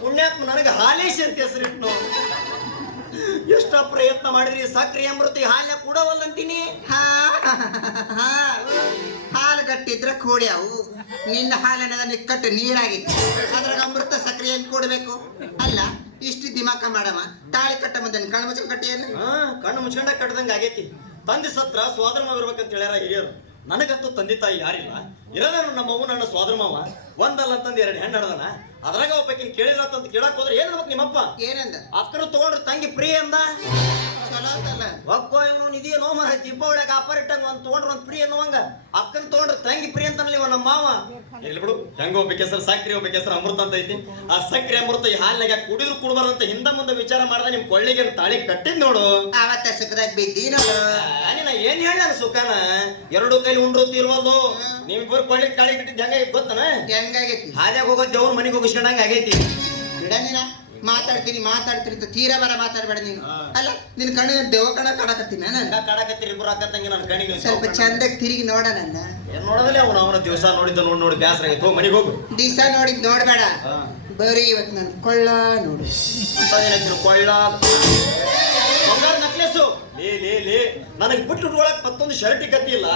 ಪುಣ್ಯಾತ್ಮ ನನಗೆ ಹಾಲೇಶ್ ಅಂತ ಹೆಸರಿಟ್ಟು ಎಷ್ಟ ಪ್ರಯತ್ನ ಮಾಡಿದ್ರಿ ಸಕ್ರಿ ಅಮೃತಿ ಹಾಲ ಕೂಡವಲ್ಲಂತೀನಿ. ಹಾ, ಹಾ, ಹಾಲು ಕಟ್ಟಿದ್ರೆ ಕೂಡ್ಯಾವು ನಿನ್ನ ಹಾಲನ್ನ ನಿಕ್ಕಟ್ಟು ನೀರಾಗಿತ್ತು. ಅದ್ರಾಗ ಅಮೃತ ಸಕ್ರೆ ಹೆಂಗ್ ಕೊಡ್ಬೇಕು. ಅಲ್ಲ ಇಷ್ಟು ದಿಮಾಕ ಮಾಡಮ್ಮ ತಾಳಿ ಕಟ್ಟ ಮುಂದೆ ಕಣ್ಣು ಮುಚ್ಚ ಕಟ್ಟಿಯನ್ನು ಹಾ ಕಣ್ಣು ಮುಚ್ಕೊಂಡ ಕಟ್ಟದಂಗ ಆಗೈತಿ. ತಂದೆ ಸತ್ರ ಸ್ವಾದ್ರ ಬರ್ಬೇಕಂತ ಇರ್ಬೇಕಂತ ಹೇಳ್ಯಾರ ಹಿರಿಯರು. ನನಗಂತೂ ತಂದೆ ತಾಯಿ ಯಾರಿಲ್ಲ? ಇರೋದೇನು ನಮ್ಮವ್ವ ನನ್ನ ಸೋದರ ಮಾವ ಒಂದಲ್ಲ ಅಂತಂದು ಎರಡು ಹೆಣ್ಣು ಹಡ್ದನ ಅದ್ರಾಗ ಒಬ್ಬಾಕಿನ ಕೇಳಿಲ್ಲ ಅಂತ ಕೇಳಕ್ ಹೋದ್ರೆ ಏನ್ ನಿಮ್ಮಪ್ಪ? ಏನಂದ? ಅಕ್ಕನ ತಗೊಂಡ್ರೆ ತಂಗಿ ಪ್ರಿಯ ಅಂದ. ಚಲೋ ಇವನು ನಿಧಿ ಇದೇನೋ ಮರ ದೀಪಾವಳಿಯಾಗ ಆಫರ್ ಇಟ್ಟಂಗ ಒಂದ್ ತಗೊಂಡ್ರ ಒಂದ್ ಪ್ರಿಯ ಅನ್ನುವಂಗ. ಅಕ್ಕನ್ ತಗೊಂಡ್ರ ತಂಗಿ ಪ್ರಿಯ ಅಂತ ಇವ ನಮ್ಮ ಮಾವ. ಇಲ್ಲಿ ಬಿಡು ಹೆಂಗ ಸಕ್ರಿ ಒಬ್ಬ ಹೆಸರು ಅಮೃತ ಅಂತ ಐತಿ. ಆ ಸಕ್ರಿ ಅಮೃತ ಈ ಹಾಲಿನಾಗ ಕುಡಿದ್ರು ಕುಡ್ಬಾರ್ದಂತ ಹಿಂದ ಮುಂದೆ ವಿಚಾರ ಮಾಡ್ದ ನಿಮ್ ಕೊಳ್ಳಿಗೆ ತಾಳಿ ಕಟ್ಟಿದ್ ನೋಡು. ಅವತ್ತ ಸುಖದಾಗ ಬಿದ್ದೀನ ನಿನ್ನ ಏನ್ ಹೇಳ ಸುಖನ? ಎರಡು ಕೈಲಿ ಉಂಡ್ರು ತೀರ್ವಲ್ದು. ನೀವಿಬ್ಬರು ಕೊಳ್ಳಿಗೆ ತಾಳಿ ಕಟ್ಟಿದ್ ಹೆಂಗ ಗೊತ್ತನ? ಹೆಂಗಾಗೈತಿ? ಹಾದ್ಯಾಗ ಹೋಗೋ ದೇವ್ರ ಮನೆಗೆ ಹೋಗಿಸ್ಕೊಂಡಂಗ ಆಗೈತಿ. ಬಿಡ ನೀನ ಮಾತಾಡ್ತೀನಿ ಮಾತಾಡ್ತೀನಿ ಅಂತ ತೀರಾ ಬರ ಮಾತಾಡ್ಬೇಡ ನೀನು. ಅಲ್ಲ ನಿನ್ ಕಣ್ಣಿನ ದೇವ ಕಣ ಕಾಡಕತ್ತೀನಿ ನಾನು. ಹಂಗ ಕಾಡಕತ್ತೀರಿ ಇಬ್ರು ಅಕ್ಕತ್ತಂಗೆ ನನ್ನ ಕಣಿಗೆ ಸ್ವಲ್ಪ ಚಂದಕ್ಕೆ ತಿರುಗಿ ನೋಡ ನನ್ನ. ಏನ್ ನೋಡೋದಿಲ್ಲ ಅವನು ಅವನ ದಿವಸ ನೋಡಿದ್ದ ನೋಡಿ ನೋಡಿ ಬ್ಯಾಸರ ಆಗೈತೆ ಹೋಗಿ ಮನೆಗೆ ಹೋಗು. ದಿವಸ ನೋಡಿದ್ ನೋಡ್ಬೇಡ. ಬರೀ ಇವತ್ತು ನಾನು ಕೊಳ್ಳ ನೋಡು. ಕೊಳ್ಳ. ಬಂಗಾರ ನಕ್ಲೆಸ್ಸು. ಲೇ ಲೇ ಲೇ. ನನಗೆ ಬಿಟ್ಟು ಉಟ್ಕೊಳಕ್ ಮತ್ತೊಂದು ಶರ್ಟ್ ಗತಿ ಇಲ್ಲ.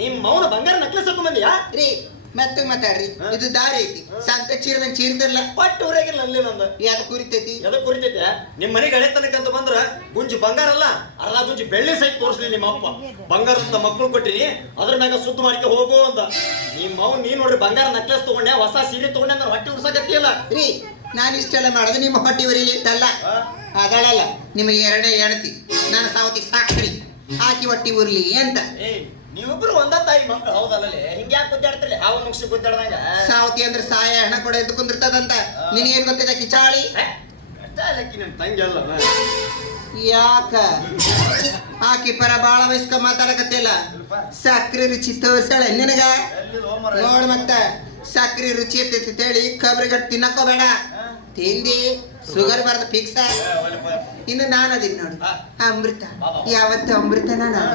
ನಿಮ್ ಮೌನ ಬಂಗಾರ ನಕ್ಲೆಸ್ ಹಾಕೊಂಡ್ ಬಂದಿಯಾ? ರೀ ಮತ್ತೆ ಮಾತಾಡ್ರಿ. ಇದು ದಾರಿ ಐತಿ. ಸಂತ ಚೀರದಂಗ್ ಚೀರ್ತಿರ್ಲ ಪಟ್ಟು ಊರಾಗಿಲ್ಲ ಅಲ್ಲಿ ನಂದು. ಯಾವ್ದು ಕುರಿತೈತಿ? ಎದಕ್ ಕುರಿತೈತೆ. ನಿಮ್ಮ ಮನೆಗೆ ಹಳೆ ತನಕಂತ ಬಂದ್ರ ಗುಂಜಿ ಬಂಗಾರ ಅಲ್ಲ ಅರ್ಧ ಗುಂಜಿ ಬೆಳ್ಳಿ ಸಹಿತ ತೋರಿಸ್ಲಿ ನಿಮ್ಮ ಅಪ್ಪ. ಬಂಗಾರದ ಮಕ್ಕಳು ಕೊಟ್ಟಿನಿ ಅದ್ರ ಮ್ಯಾಗ ಸುದ್ದ ಮಾಡ್ಕೆ ಹೋಗು ಅಂತ ನಿಮ್ ಅವ್ ನೀನ್ ನೋಡ್ರಿ ಬಂಗಾರ ನಕ್ಲೆಸ್ ತಗೊಂಡೆ ಹೊಸ ಸೀರೆ ತಗೊಂಡೆ ಅಂದ್ರೆ ಹೊಟ್ಟೆ ಉಡ್ಸಕತ್ತಿಯಲ್ಲ ರೀ ನಾನು ಇಷ್ಟೆಲ್ಲ ಮಾಡೋದು ನಿಮ್ಮ ಹೊಟ್ಟಿ ಉರಿಲಿ ಅಂತಲ್ಲ ಅದಳಲ್ಲ ನಿಮಗೆ ಎರಡೇ ಹೆಣತಿ ನಾನು ಸಾವತಿ ಸಾಕ್ರಿ ಹಾಕಿ ಹೊಟ್ಟಿ ಉರ್ಲಿ ಅಂತ. ನೀವಿಬ್ರು ಒಂದ ತಾಯಿ ಮಕ್ಕಳು ಹೌದಲ್ಲೇ ಹಿಂಗ್ ಯಾಕೆ ಗುದ್ದಾಡ್ತಿರ್ಲಿ ಹಾವು ಮುಗಿಸಿ ಗುದ್ದಾಡ್ದಂಗ ಸಾವತಿ ಅಂದ್ರೆ ಸಾಯ ಹಣ ಕೊಡ ಎದ್ದು ಕುಂದಿರ್ತದಂತ. ನಿನಗೇನ್ ಗೊತ್ತಿದೆ ಕಿಚಾಳಿ? ನಿಮ್ ತಂಗಿ ಅಲ್ಲ ಯಾಕ? ಆಕಿ ಪರ ಬಾಳ ವಯಸ್ಕ ಮಾತಾಡಕತ್ತಿಲ್ಲ ಸಕ್ರಿ ರುಚಿ ತೋರಿಸಾಳೆ ನಿನಗ? ನೋಡ್ ಮತ್ತ. ಸಕ್ರಿ ರುಚಿ ಇರ್ತೈತಿ ಹೇಳಿ ಕಬ್ರಿಗಟ್ ತಿನ್ನಕೋಬೇಡ. ತಿಂದಿ ಶುಗರ್ ಬರದ ಫಿಕ್ಸ್ ಇನ್ನು ನಾನು ಅದಿನ್ ನೋಡು. ಅಮೃತ. ಯಾವತ್ತು ಅಮೃತನ ನಾನು.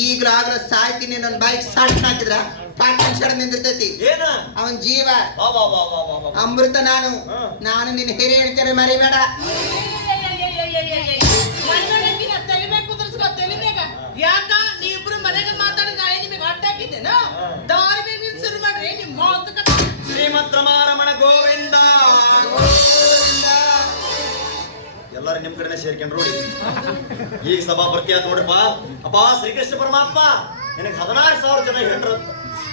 ಈಗ್ಲೂ ಆಗ್ಲೂ ಸಾಯ್ತೀನಿ ನನ್ನ ಬಾಯಿಗೆ ಸಣ್ಣ ಹಾಕಿದ್ರ ಪಾಠ ಸಡ ನಿಂದಿರ್ತೈತಿ. ಏನ? ಅವನ್ ಜೀವ. ಅಮೃತ ನಾನು. ನಾನು ನಿನ್ನ ಹಿರಿಯ ಹೇಳ್ತೇನೆ ಮರಿಬೇಡ. ಯಾಕ? ನೀವಿಬ್ರು ಮನೆಗೆ ಮಾತಾಡಿ ನಾಳೆ ನಿಮಗೆ ಅಡ್ಡಾಕಿದ್ದೇನ ದಾರಿ ಮೇಲೆ ಶುರು ಮಾಡ್ರಿ ನಿಮ್ ಮಾತು ಕಥೆ. ಶ್ರೀಮಂತ್ರ ಮಾರಮಣ ಗೋವಿಂದ. ಎಲ್ಲರೂ ನಿಮ್ ಕಡೆನೇ ಸೇರ್ಕೊಂಡ್ ನೋಡಿ. ಈಗ ಸಭಾ ಬರ್ತೀಯ ನೋಡ್ರಪ್ಪ. ಅಪ್ಪ ಶ್ರೀಕೃಷ್ಣ ಪರಮಾತ್ಮ ನಿನಗೆ ಹದಿನಾರು ಸಾವಿರ ಜನ ಹೆಂಡ್ರು.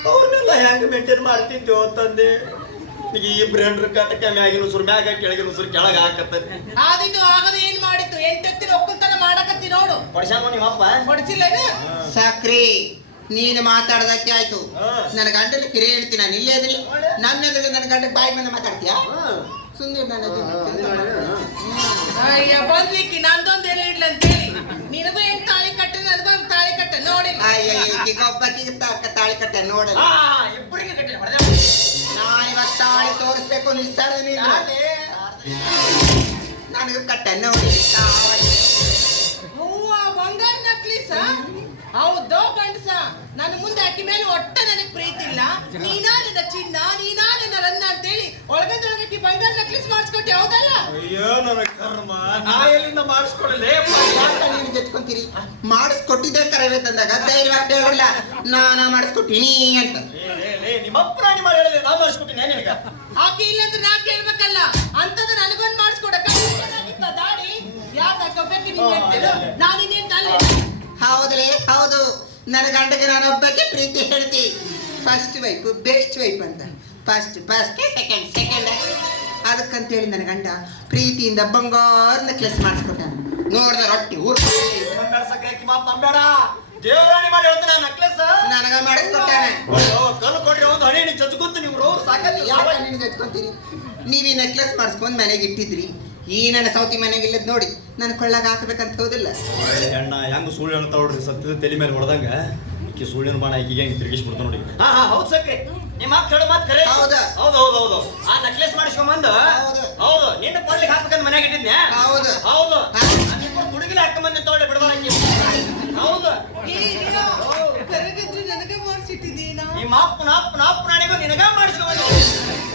ಅವ್ರನ್ನೆಲ್ಲ ಹೆಂಗ್ ಮೇಂಟೈನ್ ಮಾಡ್ತಿದ್ದೋ ತಂದೆ? ಈಗ ಇಬ್ರು ಹೆಂಡ್ರು ಕಟ್ಟಕ್ಕೆ ಮ್ಯಾಗಿನ ಉಸುರು ಮ್ಯಾಗ ಕೆಳಗಿನ ಉಸುರು ಕೆಳಗ ಹಾಕತ್ತೈತಿ ಆದಿತ್ತು ಆಗದ ಏನ್ ಮಾಡಿತ್ತು ಎಂಟತ್ತಿನ ಒಕ್ಕಲ್ತನ ಮಾಡಕತ್ತಿ ನೋಡು. ಪಡಿಸ್ಯಾನ ನಿಮ್ಮಪ್ಪ ಪಡಿಸಿಲ್ಲ ಸಕ್ರಿ ನೀನು ಮಾತಾಡದಕ್ಕೆ ಆಯ್ತು. ನನ್ನ ಗಂಡನ ಕಿರಿ ಹೇಳ್ತೀನಿ ನಾನು ಇಲ್ಲೇ ಇದ್ರಿ ನನ್ನ ಗಂಡ ಬಾಯಿ ಬಂದ ಮಾತಾಡ್ತೀಯಾ? ಸುಂದರ ನನ್ನ. ಅಯ್ಯ ಬಂದ್ಲಿಕ್ಕಿ ನಂದೊಂದು ಎಲ್ಲಿ ಇಡ್ಲಿ ಅಂತೇಳಿ ನಿನಗೂ ತಾಳಿ ಕಟ್ಟ ನನಗೊಂದು ತಾಳಿ ಕಟ್ಟ ನೋಡಿ ಈಗ ಒಬ್ಬಾಕಿಗೆ ತ- ತಾಳಿ ಕಟ್ಟ ನೋಡಲ್ಲ. ಇಬ್ಬರಿಗೆ ಕಟ್ಟಿ ನಾ ಇವತ್ತು ತಾಳಿ ತೋರಿಸ್ಬೇಕು ನೀನು ನನಗೆ ಕಟ್ಟ ನೋಡಿ. ನನ್ನ ಮುಂದೆ ಅಕ್ಕಿ ಮೇಲೆ ಒಟ್ಟ ನನಗೆ ಪ್ರೀತಿ ಇಲ್ಲ. ನೀನಾ ನನ್ನ ಚಿನ್ನ ನೀನಾ ನನ್ನ ರನ್ನ ಅಂತೇಳಿ ಒಳಗದೊಳಗಕ್ಕೆ ಬಂಗಾರ ನಕ್ಲಿಸ್ ಮಾಡಿಸ್ಕೊಟ್ಟೆ ಹೌದಲ್ಲ? ಅಯ್ಯೋ ನನ್ನ ಕರ್ಮ. ನಾ ಎಲ್ಲಿಂದ ಮಾಡಿಸ್ಕೊಳ್ಳಲೇ ನೀನು ಜಚ್ಕೊಂತೀರಿ ಮಾಡಿಸ್ಕೊಟ್ಟಿದ್ದೆ ಕರವೇ ತಂದಾಗ ಧೈರ್ಯವಾಗಿ ಹೇಳಲ್ಲ ನಾನ ಮಾಡಿಸ್ಕೊಟ್ಟಿನಿ ಅಂತ. ನಿಮ್ಮಪ್ಪ ರಾಣಿ ಮಾಡಿ ಹೇಳಿದ್ರೆ ನಾ ಮಾಡಿಸ್ಕೊಟ್ಟಿನಿ ನಿನಗ? ಆಕೆ ಇಲ್ಲಂದ್ರೆ ನಾ ಕೇಳ್ಬೇಕಲ್ಲ. ಅಂತದ ನನಗೊಂದು ಮಾಡಿಸ್ಕೊಡಕ ದಾಡಿ ಯಾಕೆ ಒಬ್ಬಕ್ಕೆ ನೀನ್ ಹೇಳ್ತೇನೋ ನಾನು ಇನ್ನೇನ್ ತಲೆ ಹೌದ್ರಿ ಹೌದು ನನ್ನ ಗಂಡಗೆ ನಾನು ಒಬ್ಬಕ್ಕೆ ಪ್ರೀತಿ ಹೇಳ್ತಿ. ಫಸ್ಟ್ ವೈಫ್ ಬೆಸ್ಟ್ ವೈಫ್ ಅಂತ. ಫಸ್ಟ್ ಫಸ್ಟ್ ಸೆಕೆಂಡ್ ಸೆಕೆಂಡ್ ಅದಕ್ಕಂತೇಳಿ ನನ್ನ ಗಂಡ ಪ್ರೀತಿಯಿಂದ ಬಂಗಾರ ನೆಕ್ಲೆಸ್ ಮಾಡಿಸ್ಕೊಟ್ಟ. ನೋಡ್ದ ರೊಟ್ಟಿ ಊರ್ ದೇವರಾಣಿ ಮಾಡಿ ಹೇಳ್ತಾನೆ ನಕ್ಲೆಸ್ ನನಗ ಮಾಡಿಸ್ಕೊಟ್ಟಾನೆ. ಕಲ್ಲು ಕೊಡ್ರಿ ಒಂದು ಹಣಿ ಹಣಿ ಚಚ್ಕೊಂತ ನೀವು ಸಾಕಲ್ಲಿ ಯಾಕೆ ನಿನಗೆ ಹಚ್ಕೊಂತೀರಿ ನೀವು ಈ ನೆಕ್ಲೆಸ್ ಮಾಡಿಸ್ಕೊಂಡು ಮನೆಗೆ ಇಟ್ಟಿದ್ರಿ. ಈ ನನ್ನ ಸೌತಿ ಮನೆಗೆ ಇಲ್ಲದ್ ನೋಡಿ ನನ್ನ ಕೊಳ್ಳಾಗ ಹಾಕ್ಬೇಕಂತ ಹೋದಿಲ್ಲ. ಅಣ್ಣ ಹೆಂಗ್ ಸುಳ್ಳು ಅಂತ ನೋಡ್ರಿ ಸತ್ಯದ ತಲೆ ಮೇಲೆ ಹೊಡೆದಂಗ. ಈಕಿ ಸುಳ್ಳಿನ ಬಾಣ ಈಗ ಹೆಂಗ್ ತಿರುಗಿಸ್ಬಿಡ್ತಾ ನೋಡಿ. ಹಾ ಹಾ ಹೌದು ಸಕ್ರೆ ನಿಮ್ಮ ಮಾತು ಹೇಳು ಮಾತು ಕರೆ. ಹೌದಾ? ಹೌದು ಹೌದು ಹೌದು. ಆ ನೆಕ್ಲೆಸ್ ಮಾಡಿಸ್ಕೊಂಬಂದು. ಹೌದು. ಹೌದು ನಿನ್ನ ಕೊಡ್ಲಿಕ್ಕೆ ಹಾಕ್ಬೇಕಂತ ಮನೆಗೆ ಇಟ್ಟಿದ್ನೆ. ಹೌದು. ಹೌದು. ಹುಡುಗಿನ ಹಾಕೊಂಬಂದು ತಗೊಳ್ಳಿ ಬಿಡಬಾರಂಗೆ ಹೌದು. ಕರಗಿದ್ರೆ ನನಗೆ ಮಾಡಿಸಿಟ್ಟಿದ್ದೀನಾ ಈ ಮಾಪ್ ನಾಪ್ ನಾಪ್ ಪ್ರಾಣಿಗೂ ನಿನಗ ಮಾಡಿಸ್ಕೊಂಬಂದು.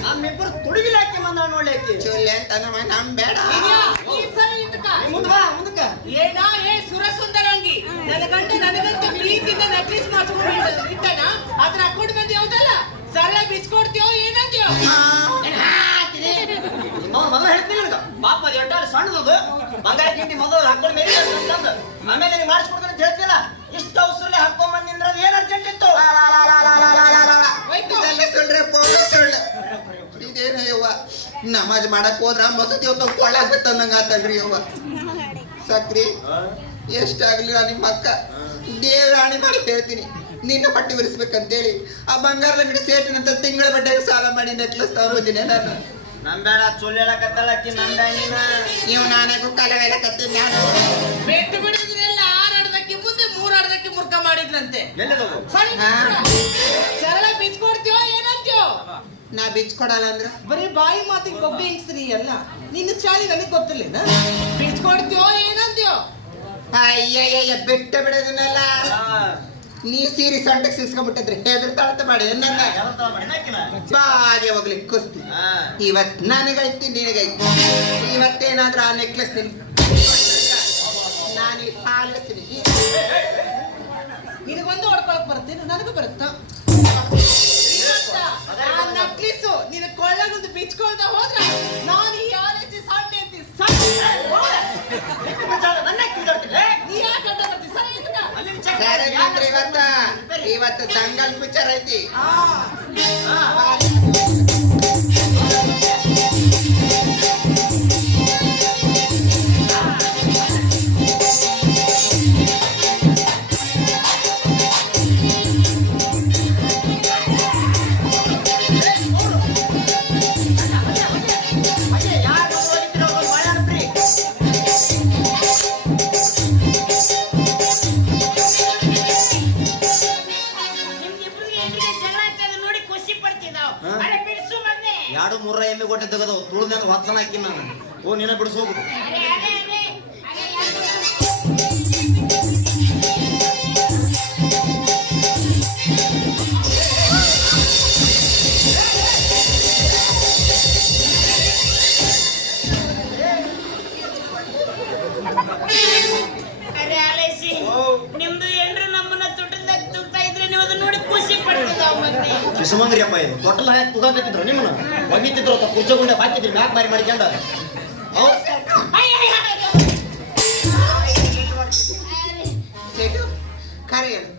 ನಮ್ಮಿಬ್ಬರು ತುಡುಗಿಲಿ ಹಾಕಿ ಬಂದ ನೋಡ್ಲಿಕ್ಕೆ. ಚೊಲ್ಲೆ ಅಂತ ನಮ್ಮ ನಮ್ ಬೇಡ. ಇದ್ಯಾ? ಈ ಸರಿ ಇಟ್ಕ. ಮುಂದ್ ಬಾ ಮುಂದಕ್ಕ. ಏನ ಏ ಸುರಸುಂದರಂಗಿ. ನನ್ನ ಗಂಡ ನನಗಂತೂ ಪ್ರೀತಿಯಿಂದ ನಕ್ಲಿಸ್ ಮಾಡ್ಸ್ಕೊಂಡು ಇಟ್ಟನ ಅದ್ರ ಅಕೌಂಟ್ ಬಂದಿ ಹೌದಲ್ಲ? ಸರಳ ಬಿಚ್ಕೊಡ್ತೀಯೋ ಏನಂತೀಯೋ ಅವ್ನು ಮೊದಲು ಹೇಳ್ತೀನಿ ನಿನಗ. ಪಾಪ ಎಟ್ಟಾರು ಸಣ್ಣದು. ಬಂಗಾರ ಗಿಂಡಿ ಮೊದಲು ಹಾಕೊಂಡು ಮೇಲೆ ಆಮೇಲೆ ನಿನಗೆ ಮಾಡಿಸ್ಕೊಡ್ತಾನೆ. ಅಂತ ಹೇಳ್ತಿಲ್ಲ ಇಷ್ಟು ಅವಸರಲೆ ಹಾಕೊಂಡ್ ಬಂದಿಂದ್ರ ಏನ್ ಅರ್ಜೆಂಟ್ ಇತ್ತು? ಹೋಯ್ತು. ಇದೆಲ್ಲ ಸುಳ್ಳ್ರೆ ಪೋಲ ಸುಳ್ಳು. ಇದೇನ ಯವ್ವ ನಮಾಜ್ ಮಾಡಕ್ ಹೋದ್ರ ಮಸತಿ ಹೊತ್ತ ಕೊಳ್ಳಾಕ್ ಬಿತ್ತಂದಂಗ ಆತಲ್ರಿ ಯವ್ವ ಸಕ್ರಿ ಎಷ್ಟಾಗ್ಲಿ ನಿಮ್ಮ ಅಕ್ಕ. ದೇವರಾಣಿ ಮಾಡಿ ಹೇಳ್ತೀನಿ. ನಿನ್ನ ಬಟ್ಟೆ ಒರೆಸ್ಬೇಕಂತೇಳಿ ಆ ಬಂಗಾರದ ಅಂಗಡಿ ಸೇಟಿನಂತ ತಿಂಗಳ ಬಟ್ಟೆಗೆ ಸಾಲ ಮಾಡಿ ನೆಕ್ಲೆಸ್ ತಗೊಂಬಂದಿನಿ ನಾನು. ಸುಳ್ಳು ಹೇಳಕತ್ತಳಕ್ಕಿ ನಂದ ನೀನ. ನೀವು ನಾನಾಗೂ ಕಲವೆಲ್ಲ ಕತ್ತೀನಿ ನಾನು. ಬೆಟ್ಟು ಬಿಡಿದ್ರೆಲ್ಲ ಆರ್ ಅರ್ಧಕ್ಕೆ ಮುಂದೆ ಮೂರ್ ಮುರ್ಕ ಮಾಡಿದ್ರಂತೆ. ಸರಳ ಬಿಚ್ಕೊಡ್ತೀಯೋ ಏನಂತೀಯೋ? ನಾ ಬಿಚ್ಕೊಡಲ್ಲ ಅಂದ್ರ. ಬರೀ ಬಾಯಿ ಮಾತಿಗೆ ಬೊಬ್ಬೆ ಹೆಂಗ್ಸ್ರಿ ಅಲ್ಲ ನಿನ್ನ ಚಾಳಿ ನನಗೆ ಗೊತ್ತಿಲ್ಲ ಬಿಚ್ಕೊಡ್ತೀವೋ ಏನಂತೀಯೋ? ಅಯ್ಯಯ್ಯ ಬಿಟ್ಟ ಬಿಡೋದನ್ನೆಲ್ಲ. ನೀ ಸೀರಿ ಸೊಂಟಕ್ಕೆ ಸಿಸ್ಕೊಂಡ್ಬಿಟ್ಟಿದ್ರೆ ಹೆದರ್ತಾಳ್ತ ಮಾಡಿ ನನ್ನ ಬಾಗೆ ಹೋಗ್ಲಿಕ್ಕೆ ಕುಸ್ತಿ. ಇವತ್ ನನಗೈತಿ ನಿನಗೈತಿ. ಇವತ್ತೇನಾದ್ರೂ ಆ ನೆಕ್ಲೆಸ್ ನಿನ್ ನಾನು ಪಾಲಿಸ್ತೀನಿ. ನಿನಗೊಂದು ಹೊಡ್ಕೊಳಕ್ ಬರ್ತೀನಿ ನನಗೂ ಬರುತ್ತಾ? ನಕ್ಲಿಸು ನಿನ್ನ ಕೊಳ್ಳಗೊಂದು ಬಿಚ್ಕೊಳ್ದ ಹೋದ್ರ ನಾನು ಈ ಅಂತಿ? ಇದ್ಕ. ಸರಿ ಅಂದ್ರೆ ಇವತ್ತ ಇವತ್ತು ದಂಗಲ್ ಪಿಕ್ಚರ್ ಐತಿ. ಎರಡು ಮೂರ ಎಮ್ಮೆ ಕೊಟ್ಟೆ ತೆಗೆದವು ತುಳಿದ ಹೊತ್ತನ ಹಾಕಿ ನಾನು ಓ ನಿನ್ನ ಬಿಡಿಸೋಗು ಅಪ್ಪ ಇದು. ತೊಟ್ಟಲ ಹಾಕಿ ತುಗಾಕತ್ತಿದ್ರು ನಿಮ್ಮನ್ನ. ಒಗಿತಿದ್ರು ತ ಕುರ್ಚಗುಂಡೆ ಹಾಕಿದ್ರಿ ಮ್ಯಾಕ್ ಮಾರಿ ಮಾಡಿಕೊಂಡ ಹೌದ್. ಅಯ್ಯ, ಅಯ್ಯ, ಅಯ್ಯ. ಸೇಟು ಕರೆ ಹೇಳು.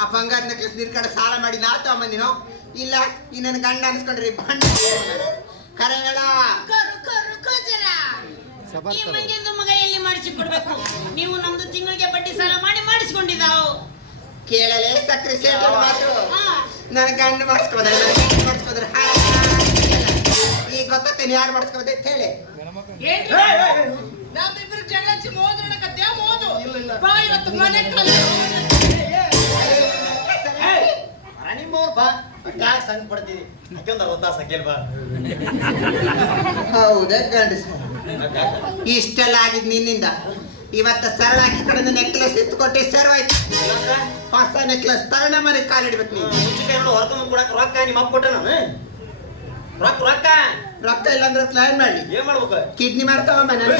ಆ ಬಂಗಾರದ ಕೆಲಸ ನಿನ್ ಕಡೆ ಸಾಲ ಮಾಡಿ ನಾ ತಗೊಂಬಂದಿನೋ ಇಲ್ಲ ಈ ನನ್ನ ಗಂಡ ಅನ್ಸ್ಕೊಂಡ್ರಿ ಬಂಡ. ಕರೆ ಹೇಳ. ಈ ಮಂಗ್ಯಂದು ಮಗ ಎಲ್ಲಿ ಮಾಡಿಸಿಕೊಡ್ಬೇಕು? ನೀವು ನಮ್ದು ತಿಂಗಳಿಗೆ ಬಡ್ಡಿ ಸಾಲ ಮಾಡಿ ಮಾಡಿಸ್ಕೊಂಡಿದ್ದಾವು. ಕೇಳಲೇ ಸಕ್ರೆ ಸೇಟು ಮಾತು. ನನ್ನ ಗಂಡು ಮಾಡಿಸ್ಕೋದ್ರೆ ಮಾಡಿಸ್ಕೋದ್ರೆ ಈಗ ಯಾರು ಮಾಡಿಸ್ಕೋದೆ ಅಂತ ಹೇಳಿ. ನಮ್ಮಿಬ್ರು ಮೋದು. ಬಾ ಇವತ್ತು ಮನೆ ನಿಮ್ಮವ್ರು ಯಾಕೆ ಪಡ್ತೀವಿ ಹೌದಾ ಗಂಡಸ ಇಷ್ಟೆಲ್ಲ ಆಗಿದ್ ನಿನ್ನಿಂದ. ಇವತ್ತ ಸರಳ ಹಾಕಿ ಕಡೆ ನೆಕ್ಲೆಸ್ ಇತ್ತು ಕೊಟ್ಟಿ ಸರ್ವಾಯ್ತು ಹೊಸ ನೆಕ್ಲೆಸ್ ತರಣ ಮನೆ ಕಾಲಿಡ್ಬೇಕು ನೀವು ಮುಂಚಿಕೆ ಹೊರತಂದು ಕೊಡಕ್ ರೊಕ್ಕ ನಿಮ್ಮ ಅಪ್ಪ ಕೊಟ್ಟ ನಾನು. ರೊಕ್ಕ ರೊಕ್ಕ. ರೊಕ್ಕ ಇಲ್ಲಾಂದ್ರೆ ಪ್ಲಾನ್ ಮಾಡಿ ಏನ್ ಮಾಡ್ಬೇಕು? ಕಿಡ್ನಿ ಮಾಡ್ತಾವ ಮನೆ ನೀನ.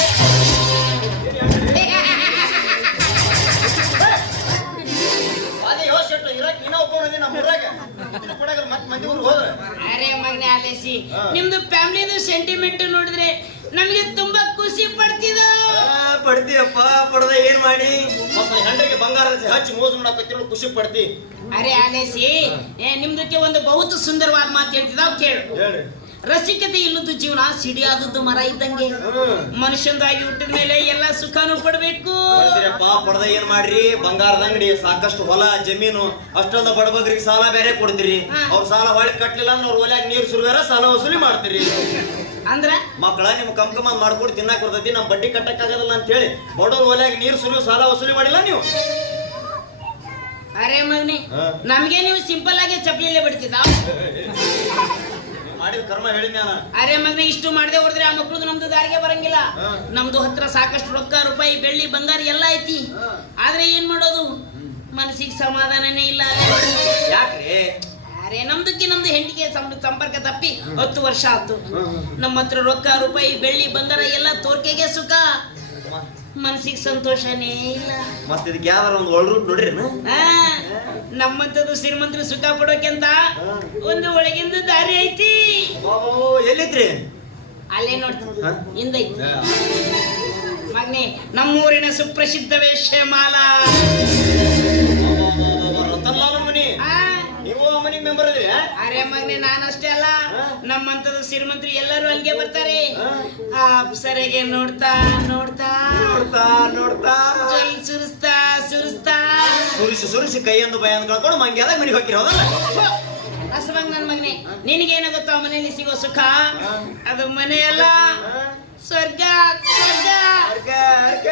ನಿಮ್ದು ಫ್ಯಾಮಿಲಿದು ಸೆಂಟಿಮೆಂಟ್ ನೋಡಿದ್ರೆ ನಮ್ಗೆ ತುಂಬಾ ಖುಷಿ ಪಡ್ತಿದ. ಪಡ್ತೀಯಪ್ಪ ಪಡ್ದ ಏನ್ ಮಾಡಿ? ಮತ್ತೆ ಬಂಗಾರ ಬಂಗಾರದ ಹಚ್ಚಿ ಮೋಸ ಮಾಡಕತ್ತಿರೋ ಖುಷಿ ಪಡ್ತಿ. ಅರೆ ಆಲೇಸಿ ಏ, ನಿಮ್ದಕ್ಕೆ ಒಂದು ಬಹುತ ಸುಂದರವಾದ ಮಾತು ಹೇಳ್ತಿದ್ದಾವ್ ಕೇಳು. ಹೇಳ್ರಿ. ರಸಿಕತೆ ಇಲ್ಲದ್ದು ಜೀವನ ಸಿಡಿಯಾದದ್ದು ಮರ ಇದ್ದಂಗೆ. ಮನುಷ್ಯನಾಗಿ ಮನುಷ್ಯಂದಾಗಿ ಹುಟ್ಟಿದ ಮೇಲೆ ಎಲ್ಲ ಸುಖಾನು ಪಡ್ಬೇಕು. ಪಡದ ಪಡ್ದ ಏನ್ ಮಾಡ್ರಿ? ಬಂಗಾರದ ಅಂಗಡಿ ಸಾಕಷ್ಟು ಹೊಲ ಜಮೀನು ಅಷ್ಟೊಂದ ಬಡಬಗ್ರಿಗೆ ಸಾಲ ಬೇರೆ ಕೊಡ್ತೀರಿ. ಅವ್ರ ಸಾಲ ಹೊಳಿ ಕಟ್ಲಿಲ್ಲ ಅಂದ್ರೆ ಅವ್ರ ಹೊಲ್ಯಾಗ ನೀರ್ ಸುರುವಾರ ಸಾಲ ವಸೂಲಿ ಮಾಡ್ತೀರಿ. ಅಂದ್ರ? ಮಕ್ಕಳ ನಿಮ್ ಕಮ್ ಕಮ್ ಮಾಡ್ಕೊಟ್ಟು ತಿನ್ನಕ್ ಬರ್ತೈತಿ ನಮ್ ಬಡ್ಡಿ ಕಟ್ಟಕ್ ಆಗದಲ್ಲ ಅಂತ ಹೇಳಿ ಬಡವ್ರ ಹೊಲ್ಯಾಗ ನೀರ್ ಸುರಿ ಸಾಲ ವಸೂಲಿ ಮಾಡಿಲ್ಲ ನೀವು. ಅರೆ ಮಗನಿ. ನಮ್ಗೆ ನೀವು ಸಿಂಪಲ್ ಆಗಿ ಚಪ್ಲಿಲೆ ಬಿಡ್ತಿದ್ದ? ಮಾಡಿದ ಕರ್ಮ ಅರೆ ಮಗನೇ ಇಷ್ಟು ಮಾಡದೆ ಹೊಡೆದ್ರೆ ಆ ಮಕ್ಕಳು ನಮ್ದು ದಾರಿಗೆ ಬರಂಗಿಲ್ಲ. ನಮ್ದು ಹತ್ರ ಸಾಕಷ್ಟು ರೊಕ್ಕ ರೂಪಾಯಿ ಬೆಳ್ಳಿ ಬಂಗಾರ ಎಲ್ಲ ಐತಿ. ಆದ್ರೆ ಏನ್ ಮಾಡೋದು? ಮನಸ್ಸಿಗೆ ಸಮಾಧಾನನೇ ಇಲ್ಲ. ಯಾಕ್ರಿ? ಅರೆ ನಮ್ದಕ್ಕೆ ನಮ್ದು ಹೆಂಡಿಗೆ ಸಂಪರ್ಕ ತಪ್ಪಿ ಹತ್ತು ವರ್ಷ ಆಯ್ತು ನಮ್ಮ ಹತ್ರ ರೊಕ್ಕ ರೂಪಾಯಿ ಬೆಳ್ಳಿ ಬಂಗಾರ ಎಲ್ಲ ತೋರ್ಕೆಗೆ ಸುಖ. ಮನ್ಸಿಗೆ ಸಂತೋಷನೇ ಇಲ್ಲ. ಮತ್ತೆ ಇದಕ್ಕೆ ಯಾವ್ದಾರ ಒಂದು ಒಳ ರೂಟ್ ನೋಡ್ರಿ ನಮ್ಮಂತದ್ದು ಶ್ರೀಮಂತರು ಸುಖ ಪಡೋಕೆಂತ ಒಂದು ಒಳಗಿಂದ ದಾರಿ ಐತಿ. ಎಲ್ಲಿದ್ರಿ? ಅಲ್ಲೇ ನೋಡ್ತೀನಿ? ಹಿಂದೈತಿ. ಮಗ್ನೆ ನಮ್ಮೂರಿನ ಸುಪ್ರಸಿದ್ಧ ವೇಶ್ಯಮಾಲ ಮನಿ ಮೆಂಬರ್ ಇದ್ರಿ ಅರೆ ಮಗ್ನೆ ನಾನಷ್ಟೇ ಅಲ್ಲ. ನಮ್ಮಂತದ ಶ್ರೀಮಂತರು ಎಲ್ಲರೂ ಅಲ್ಲಿಗೆ ಬರ್ತಾರೆ? ಆ ಅಪ್ಸರೆಗೆ ನೋಡ್ತಾ ನೋಡ್ತಾ. ನೋಡ್ತಾ ನೋಡ್ತಾ. ಜಲ್ ಸುರಿಸ್ತಾ ಸುರಿಸ್ತಾ. ಸುರಿಸಿ ಸುರಿಸಿ ಕೈಯೊಂದು ಭಯ ಕಳ್ಕೊಂಡು ಮಂಗ್ಯಾದಾಗ ಮನೆಗೆ ಹೋಗಿರ ಹೌದಲ್ಲ? ಹಸುವಾಗ ನನ್ ಮಗನೆ. ನಿನಗೇನ ಗೊತ್ತಾ ಮನೆಯಲ್ಲಿ ಸಿಗೋ ಸುಖ? ಅದು ಮನೆಯಲ್ಲ. ಸ್ವರ್ಗ ಸ್ವರ್ಗ.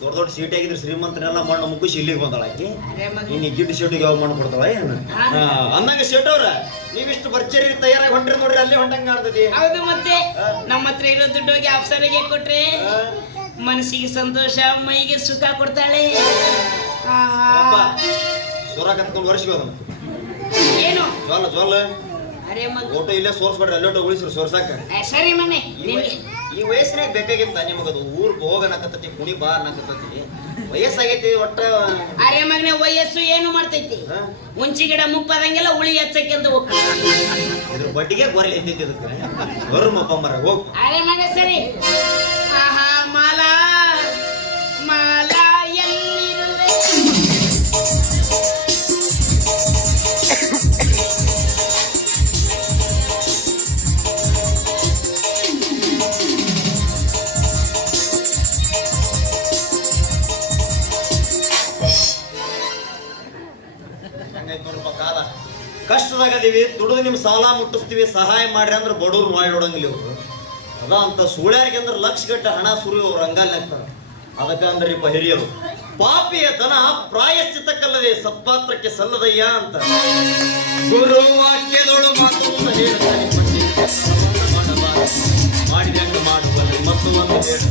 ದೊಡ್ಡ ದೊಡ್ಡ ಸೀಟ್ ಆಗಿದ್ರೆ ಶ್ರೀಮಂತನೆಲ್ಲ ಮಣ್ಣು ಮುಗಿಸಿ ಇಲ್ಲಿಗೆ ಬಂದಳ ಆಕಿ. ಅರೆ ಮಗ ಇನ್ನು ಗಿಡ್ಡ ಸೀಟಿಗೆ ಯಾವಾಗ ಮಣ್ಣು ಕೊಡ್ತಾಳ ಏನು. ಅಂದಂಗ ಶೇಟ್ ಅವ್ರ. ನೀವಿಷ್ಟು ಭರ್ಜರಿ ತಯಾರಾಗಿ ಹೊಂಟ್ರಿ ನೋಡ್ರಿ ಅಲ್ಲಿ ಹೊಂಟಂಗ ಕಾಣ್ತದಿ ಹೌದು ಮತ್ತೆ. ನಮ್ಮ ಹತ್ರ ಇರೋ ದುಡ್ಡು ಹೋಗಿ ಅಪ್ಸರಿಗೆ ಕೊಟ್ರೆ ಮನಸ್ಸಿಗೆ ಸಂತೋಷ ಮೈಗೆ ಸುಖ ಕೊಡ್ತಾಳೆ. ಸೋರ ಕತ್ಕೊಂಡು ವರ್ಷ ಹೋದ ಏನು? ಜೋಲ ಜೋಲ. ಅರೆ ಮಗ. ಓಟೋ ಇಲ್ಲೇ ಸೋರ್ಸ್ಬೇಡ್ರಿ ಅಲ್ಲೋಟ ಉಳಿಸ್ರಿ ಸೋರ್ಸಾಕ. ಸರಿ ಮನೆ. ವಯ- ಈ ವಯಸ್ಸಿನಾಗ ಬೇಕಾಗಿತ್ತ ನಿಮಗದು ಊರ್ ಹೋಗ ಅನ್ನಕತ್ತತಿ ಕುಣಿ ಬಾ ಅನ್ನಕತ್ತತಿ. ವಯಸ್ಸಾಗೈತಿ ಒಟ್ಟ ಅರೆ ಮಗನೆ ವಯಸ್ಸು ಏನು ಮಾಡ್ತೈತಿ? ಮುಂಚಿ ಗಿಡ ಮುಪ್ಪದಂಗೆಲ್ಲ ಉಳಿ ಹಚ್ಚಕ್ಕೆ ಅಂತ ಹೋಗ್ತಾನೆ. ಇದ್ರ ಬಡ್ಡಿಗೆ ಗೊರಲಿ ಎತ್ತಿದ್ದಿ ಇದಕ್ಕೆ ಬರ್ಮಪ್ಪ ಮರ ಹೋಗ್. ಅರೆ ಮಗ ಸರಿ. ಆಹಾ ಮಾಲಾ. ಕಷ್ಟದಾಗ ಅದೀವಿ ದುಡಿದು ನಿಮ್ ಸಾಲ ಮುಟ್ಟಿಸ್ತೀವಿ, ಸಹಾಯ ಮಾಡ್ರಿ ಅಂದ್ರೆ ಬಡವ್ರು ಮಾಡಿ ನೋಡಂಗಿಲ್ಲ ಇವರು. ಅದ ಅಂತ ಸುಳ್ಯಾರಿಗೆ ಅಂದ್ರೆ ಲಕ್ಷ ಗಟ್ಟ ಹಣ ಸುರಿ ಅವ್ರು ರಂಗಾಲ್ ಹಾಕ್ತಾರ ಅದಕ್ಕ ಇಬ್ಬ ಹಿರಿಯರು. ಪಾಪಿಯ ದನ ಪ್ರಾಯಶ್ಚಿತಕ್ಕಲ್ಲದೆ ಸತ್ಪಾತ್ರಕ್ಕೆ ಸಲ್ಲದಯ್ಯ ಅಂತ. ಗುರು ವಾಕ್ಯದೊಳು ಮಾತು ಮಾಡಿದ. ಮಾಡಿದಂಗ ಮಾಡುವಲ್ಲಿ ಮತ್ತು ಒಂದು ಹೇಳ್ತಾರೆ